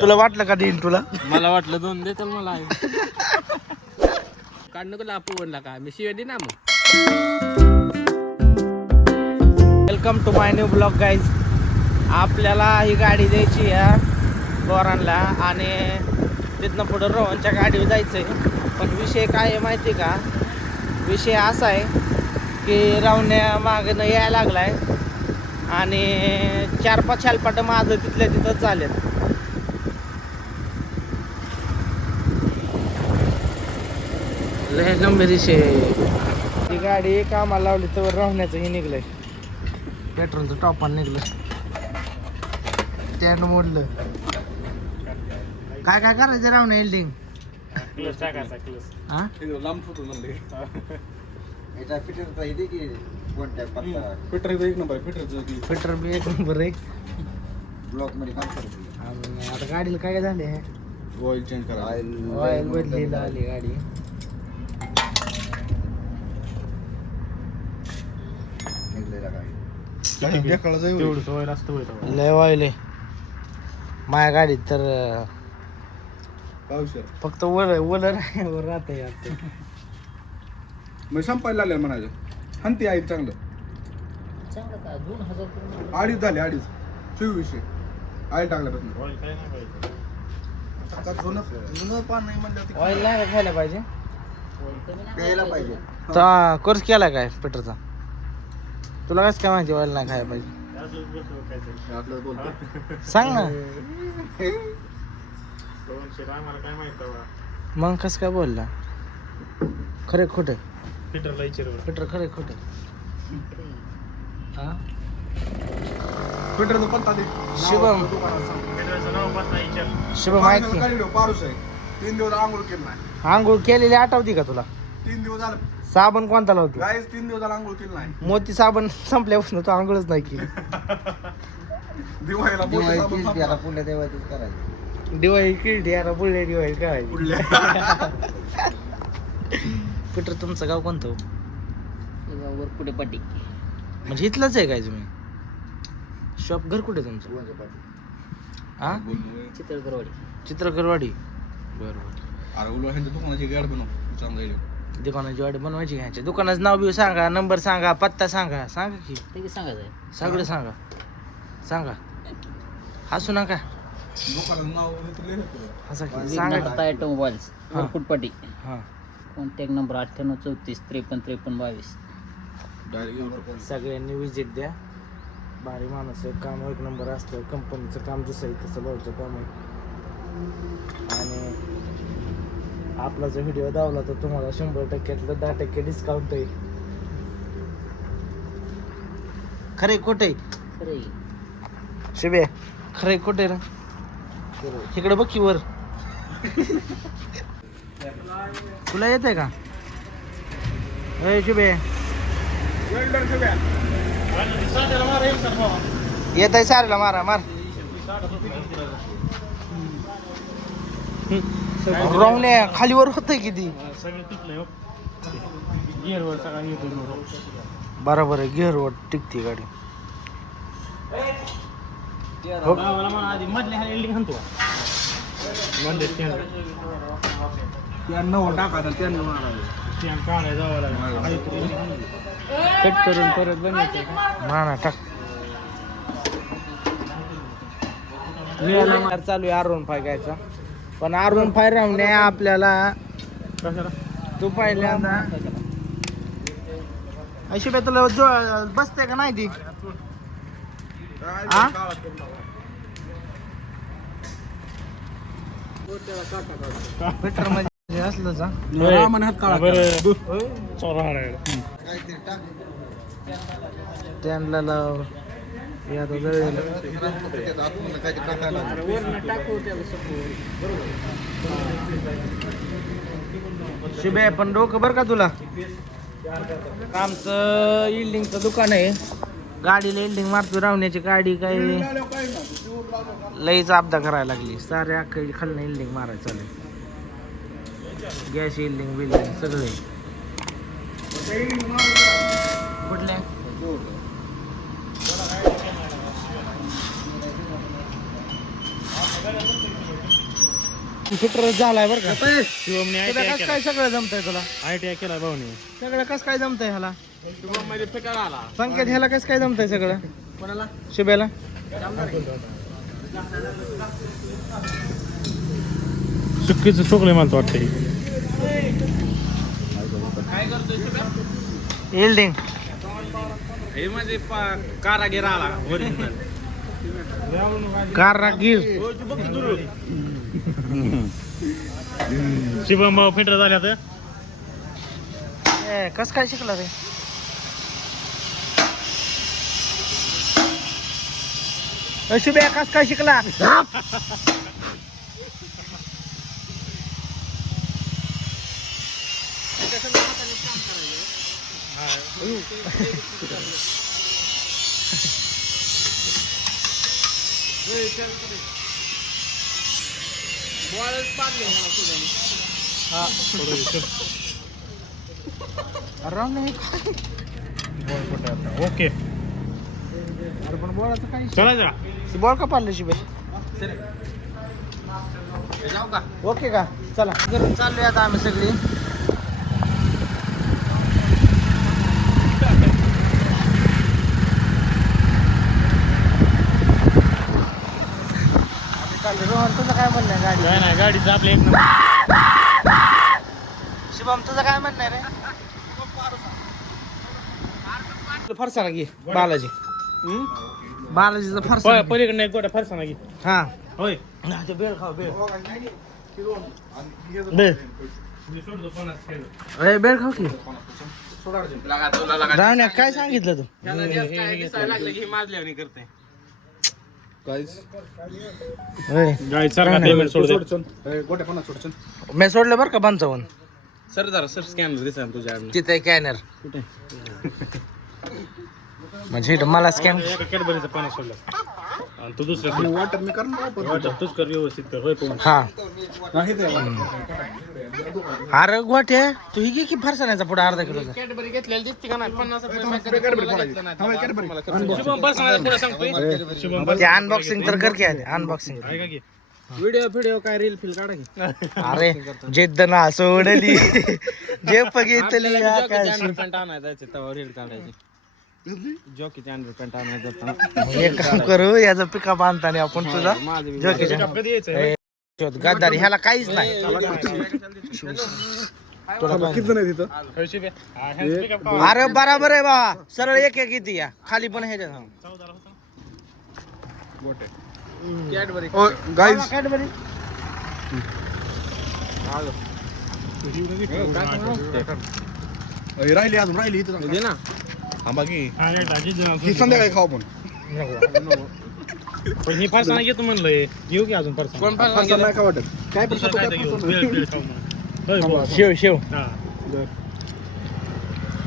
तुला वाटलं का देईन तुला? मला वाटलं 2 दे तर मला काढ नको लापू बनला का मी शिवाय दे ना मग. Welcome to my new blog guys. आपल्याला ही गाडी द्यायची या बोरांना आणि तिथनं पुढं रोहनच्या गाडीवर जायचं आहे. पण विषय काय आहे माहिती आहे का? विषय असा आहे की रावण्या मागणं यायला लागलाय आणि 4-5 हेलपाट माझं तिथल्या तिथंच झालेत. लय गंभीर विषय. ती गाडी कामाला लावली तर राहण्याचं हे निघलंय, पेट्रोलचं टॉपन निघलं, स्टँड मोडलं. काय काय करायचं रावण्या एल्डिंग? हा फिटर बी एक नंबर आहे. ब्लॉक मध्ये काम करतो. आता गाडीला काय झाले? ऑइल चेंज करा. ऑइल बदलीला आली गाडी. लय ऑइल आहे माझ्या गाडीत तर. फक्त वर राहते. मग संपायला लागले म्हणायचं. हंती आहे चांगलं. 2,000 झाले 2400 ऑइल टाकल्यापासून. ऑइल नाही खायला पाहिजे, प्यायला पाहिजे. तर कोर्स केला काय पेट्रोलचा? तुला कसं काय माहिती ऑइल नाही खायला पाहिजे? सांग ना मग कसं काय बोलला? खरे खोटे फिटर खरे खोटे. हा फिटरचा पत्ता दे. शुभम माहिती पारुस आहे. 3 दिवस आंघोळ केलं नाही. आंघोळ केलेली आठवती का तुला? 3 दिवस झालं. साबण कोणता लावतो? गाईस 3 दिवस झालं आंघोळ केलं नाही. मोती साबण संपल्यापासून तो आंघोळच नाही केली. दिवाळीला दिवाळी किळली यार, पुढल्या दिवाळी करायची. पिटर तुमचं गाव कोणतं? पुढे पट्टी म्हणजे इथलंच आहे काय तुम्ही? शॉप घर कुठे तुमचं? हा चित्रकरवाडी. बरोबर. दुकानाची गाडी बनव चांगलं. दुकानाची वाडी बनवायची घ्यायची. दुकानाचं नाव बी सांगा, नंबर सांगा, पत्ता सांगा. सांगा की सांगायचं सगळं सांगा. हसू नका. दुकानाचं नाव हसा की सांगा. ऑटोमोबाईल्स फुटपट्टी. हां कॉन्टॅक्ट नंबर 9834 53 53 22. डायरेक्ट सगळ्यांनी विजिट द्या. भारी माणूस आहे, काम एक नंबर असतं. कंपनीचं काम जसं आहे तसं भाऊचं काम आहे. आणि आपला जर व्हिडिओ दावला तर तुम्हाला 100%तलं 10% डिस्काउंट आहे. खरे खोटे शिबे, खरे खोटे ना. इकडे बघ की वर. तुला येत आहे का? शिबे येत आहे सारेला मार. रावण्या खालीवर होतंय किती? बरोबर आहे, गिअरवर टिकते गाडी. कट करून परत बनवायचं. ना टाक. चालू आहे R15 घ्यायचा. पण R15 रावण्या आपल्याला तू पहिल्यांदा अशी तुला बसते का नाही ती? पेट्रोल मध्ये असलंच स्टँडला लाव. शिबे पण डोकं बरं का तुला? आमचं इल्डिंगचं दुकान आहे. गाडीला इल्डिंग मारतो. रावण्याची गाडी काय लईच अपदा करायला लागली. सारे अख्खी खालनं इल्डिंग मारायचं चालेल. गॅस इल्डिंग बिल्डिंग सगळे. कुठले शूटर झालाय बरं का शिवमने तुला कसं काय सगळं जमतंय तुला ITI केला भाऊने. सगळं कसं काय जमतंय ह्याला संकेत ह्याला कसं काय जमतंय सगळं कोणाला शुभ्याला चुकीचं चुकलंय मला वाटतं. काय करतोय इल्डिंग हे माझे कारागीर आला ओरिजिनल. कारागीर शिवम भाऊ फिटर झाल्या तर कस काय शिकला रे शुभ्या कस काय शिकला ओके अरे पण बॉलाचं काही चला जरा. बॉल का पाडलं शुभे जाऊ का ओके का चला करून चाललोय आता आम्ही सगळी रोहन तुझं काय म्हणणं आहे गाडी काय नाही गाडीचं आपलं एक नंबर. शुभम तुझं काय म्हणणं आहे रे फरसाणा घे बालाजी बालाजीचा फरसाणा घे. पलीकडे नाही गोट्या फरसाना की हा होय. बेळ खाऊ बेळ बेळ अरे बेळ खाऊ की रावण्या काय सांगितलं तू होय. गाडी सारखा पेमेंट सोड दे. गोट्या 50 सोडचन मी सोडलं बरं का 55 सर जरा सर स्कॅनर दिसा तुझ्याकडनं. तिथे कॅनर म्हणजे इथं मला स्कॅन एका कॅडबरीचं पाणी सोडलं आणि तू दुसरं वाटत मी करणार वाटत तूच कर व्यवस्थित कर होय पण. हा नाही ते अरे गोठे तू ही घे की फरसाण्याचा पुढे अर्धा किलोचा कॅडबरी घेतलेली दिसते का नाही 50 कॅडबरी शुभम पर्सनल पुढे सांगतोय. शुभम ते अनबॉक्सिंग तर कर की अनबॉक्सिंग ऐका की व्हिडिओ काय रील फिल काढा की अरे जिद्द ना सोडली जे बघितली आकाशी पॅन्ट आणायला जायचं तेव्हा रील काढायची. जॉकीचे अंडर पॅन्ट आणायला जाताना एक काम करू याचा पिकअप आणताना आपण तुझा जोकीच्या कधी यायचं शोध गद्दारी ह्याला काहीच नाही किती जण आहे तिथं अरे बराबर आहे बाबा सरळ एक एक किती या खाली पण ह्याच्या कॅडबरी गाईज कॅडबरी राहिली अजून राहिली इथं दे ना हा बाकी ही संध्याकाळी खाऊ आपण पण ही फरसाना घेतो म्हणलंय घेऊ की अजून फरसाना फरसाण नाही का वाटत काय दुसरं काय तर घेऊ. वेळ खाऊ मग. होय बोल. शेव शेव हा.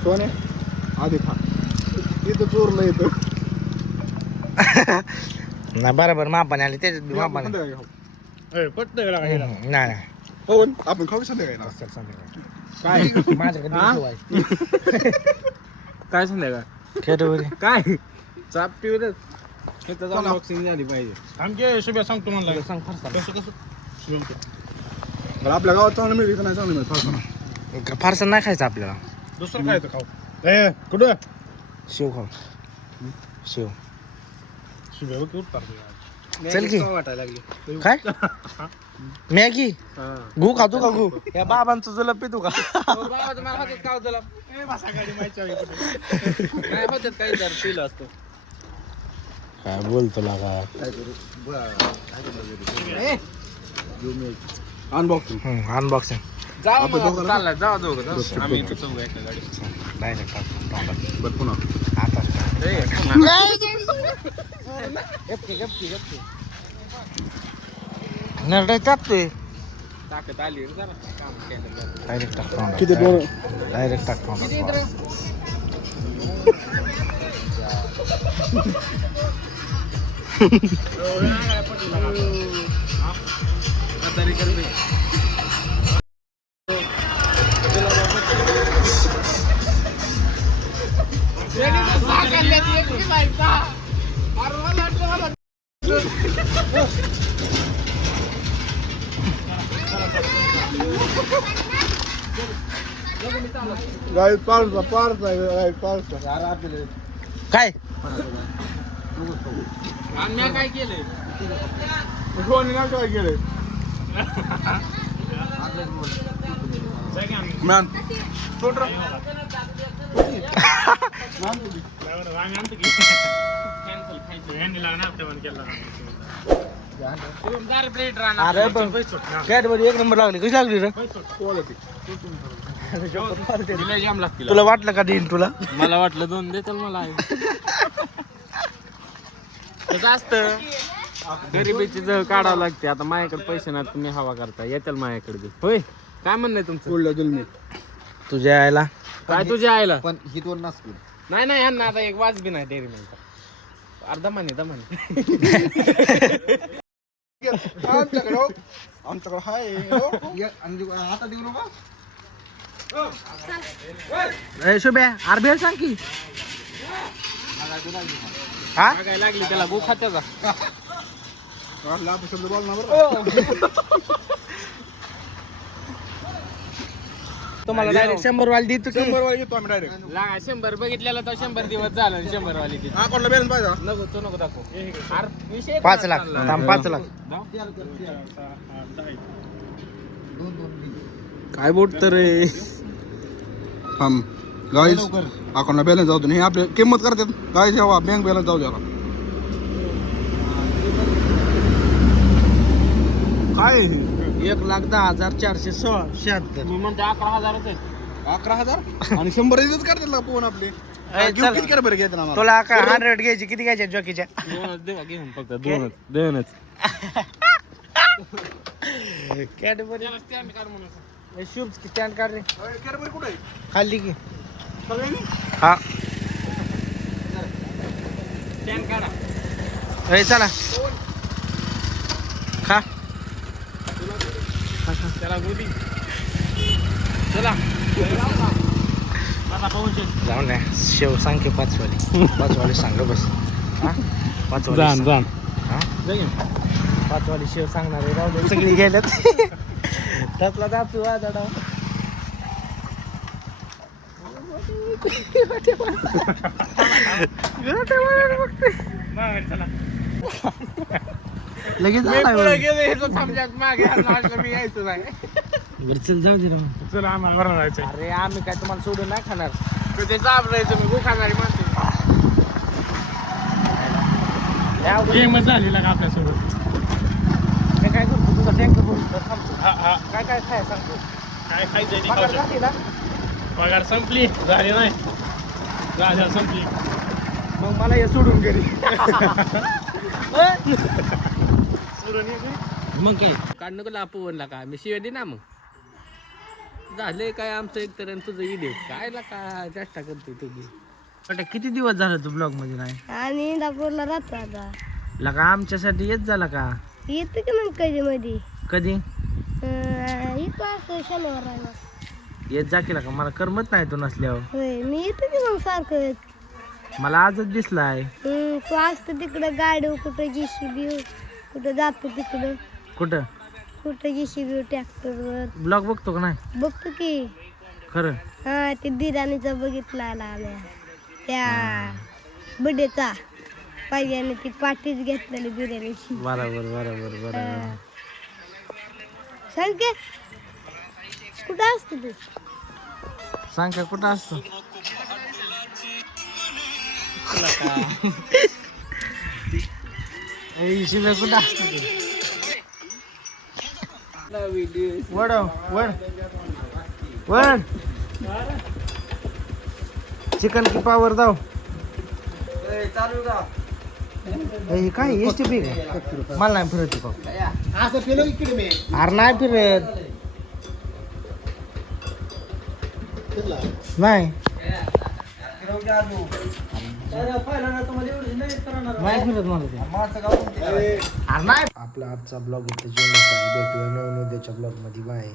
सोने आधी खा इथं चोरलं इथं नाही बरोबर मापाने आले त्याच्यात बी मापाने संध्याकाळी खाऊ होय, पटतंय का लागा ह्याला? नाही नाही हो आपण खाऊ संध्याकाळी ना काय माझ्याकडे बिलकुल आहे. काय संध्याकाळ कॅडबरी काय चाप टीव्हीच अनबॉक्सिंग झाली पाहिजे. आमचे शुभ्या सांगतो म्हणलं सांग फरसाना कसं कसं शुभम कर. बरं आपल्या गावात चांगलं मिळेल का नाही चांगलं मिळेल फरसाण फारसं नाही खायचं आपल्याला दुसरं काय तर खाऊ ए कुठं शेव खाऊ शेव शुभ्या बघ उठतात चल की वाटायला लागली काय मॅगी गु खातो का गु या बाबांचं जुलप पितो का काय बोलतो लागा अनबॉक्सिंग अनबॉक्सिंग डायरेक्ट बरं पुन्हा आता नरडा टाकतोय ताकद आली जरा काम केलं डायरेक्ट टाकतो किती दोन डायरेक्ट टाकतो गाडी पारसा काय आणि काय केलंय कोणी ना काय केलंय मॅन अरे पण कॅडबरी एक नंबर लागली कशी लागली रे जाम लागतील तुला वाटलं का देईन तुला मला वाटलं 2 देतील मला कसं असतं गरिबीची जळ काढावं लागते आता माझ्याकडे पैसे नाही तुम्ही हवा करता येतील माझ्याकडे बी. होय काय म्हणणं आहे तुमचं बोलला जुलमी तुझ्या यायला काय तुझ्या आईला पण ही दोन नसतील नाही यांना आता एक वाज बी नाही डेअरी मिल्क अर्धा माने आमच्याकडे हाय आता देऊ नका ए शुभ्या आरबीआय सांग की हा काय लागली त्याला गो खात्याचा शब्द बोल ना बरं तुम्हाला डायरेक्ट 100 वाली देतो की 100 वाली घेतो आम्ही डायरेक्ट लागा 100 बघितलेला तर 100 दिवस झाला 100 वाली ती अकाउंटला बॅलन्स पाहिजे नको तो नको दाखव अरे विषय 5 लाख थांब 5 लाख काय बोट तर रे हम गाईज अकाउंटला बॅलन्स जाऊ दे हे आपले किंमत करतात गाईज जेव्हा बँक बॅलन्स जाऊ द्या काय 1,10,476 मी म्हणते 11,000च आहेत 11,000 आणि 100 इथंच करतात ना फोन आपले चल. किती कर बरं घेतात आम्हाला तुला काय 100 घ्यायची किती घ्यायच्या जॉकीच्या दोनच देवा घेऊन फक्त दोनच कॅडबरी शूज की स्टँड काढ रे कॅडबरी कुठे आहे खाल्ली की सगळ्यांनी हा स्टँड काढा ए चला खा त्याला गोदी चला आता पाहून जाऊ ना शेव सांग की 5 वाली सांग बस हा 5 वाली जाण हा 5 वाली शेव सांगणार आहे राहू दे सगळी गेल्यात त्यातला जातो वाजडा लगेच मी यायचं नाही चल जाऊ दे चला आम्हाला बरं जायचं अरे आम्ही काय तुम्हाला सोडून नाही खाणार ते चाबरायचं मी गो खाणारी माणसं गेमच झालेला का आपल्यासोबत मी काय करतो तुझा टँकर भरून थांबतो हा काय काय खाय सांगतो काय खायचं पगार झाली ना पगार संपली झाली नाही झाल्या संपली मग मला हे सोडून घरी मग काय काढणं का लापवणला का मी शिवाय दे ना मग झाले काय आमचं एक तर तुझं इडे काय ला काय चेष्टा करतोय तुम्ही किती दिवस झालं तू ब्लॉग मध्ये नाही आणि इंदापूरला राहतो आता लका आमच्यासाठी येत झाला का येतं की मग कधी मध्ये कधी येतो असं शनिवार आहे ना येत जा केला का मला करमत नाही तू नसल्यावर होय मी येतो की मग सारखं मला आजच दिसलाय तू असतं तिकडं गाडी कुठं JCB कुठं जातो तिकडं कुठं कुठं JCB ट्रॅक्टरवर ब्लॉग बघतो का नाही बघतो की खरं हा ते बिर्याणीचा बघितला आम्ही त्या बड्डेचा पाहिजे ती पाठीच घेतलेली बिर्याणीची बरोबर सांग की कुठं असतो तू सांग का कुठं असतो शिव्या कुठं असतो वड चिकन की पावर जाऊ हे काय STP मला नाही फिरत पाव असं केलं इकडे मी अरे नाही फिरत नाही नाही फिरत मला ते अरे नाही. आपला आजचा ब्लॉग इथे जेवण भेटूया नवीन उद्याच्या ब्लॉग मध्ये बाय.